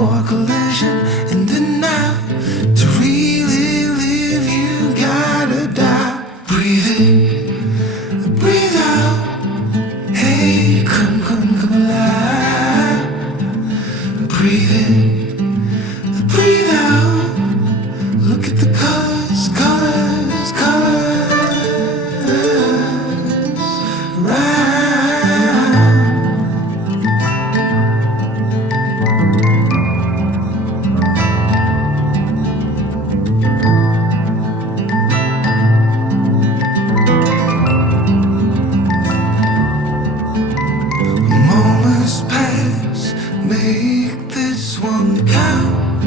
for a collision. And then now, to really live, you gotta die. Breathe in, breathe out. Hey, come alive. Breathe in, breathe out. Look at the colors, colors, colors around. Moments pass, make this one count.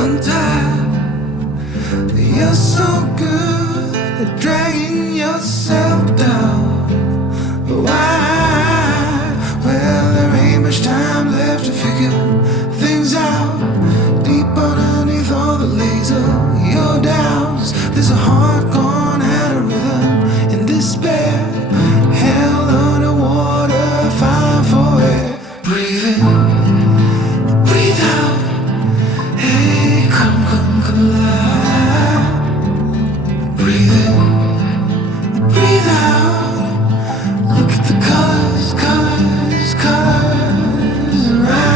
Untie. You're so good at dragging yourself down. Why? Well, there ain't much time left to figure things out. Deep underneath all the laser, your doubts, there's a heart gone out of rhythm in despair. Hell underwater, fine for air. Breathe in, breathe out. Hey, come alive. Breathe in, breathe out. Look at the colors, colors, colors around.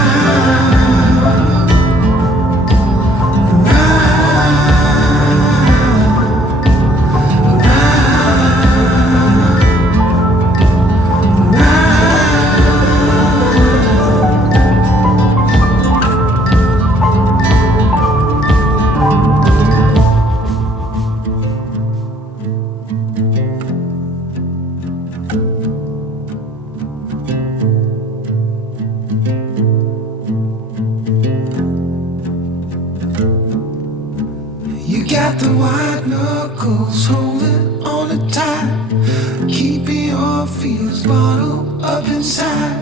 You got the white knuckles holding on it tight, keeping your feels bottled up inside.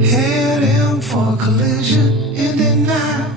Heading for collision in the night.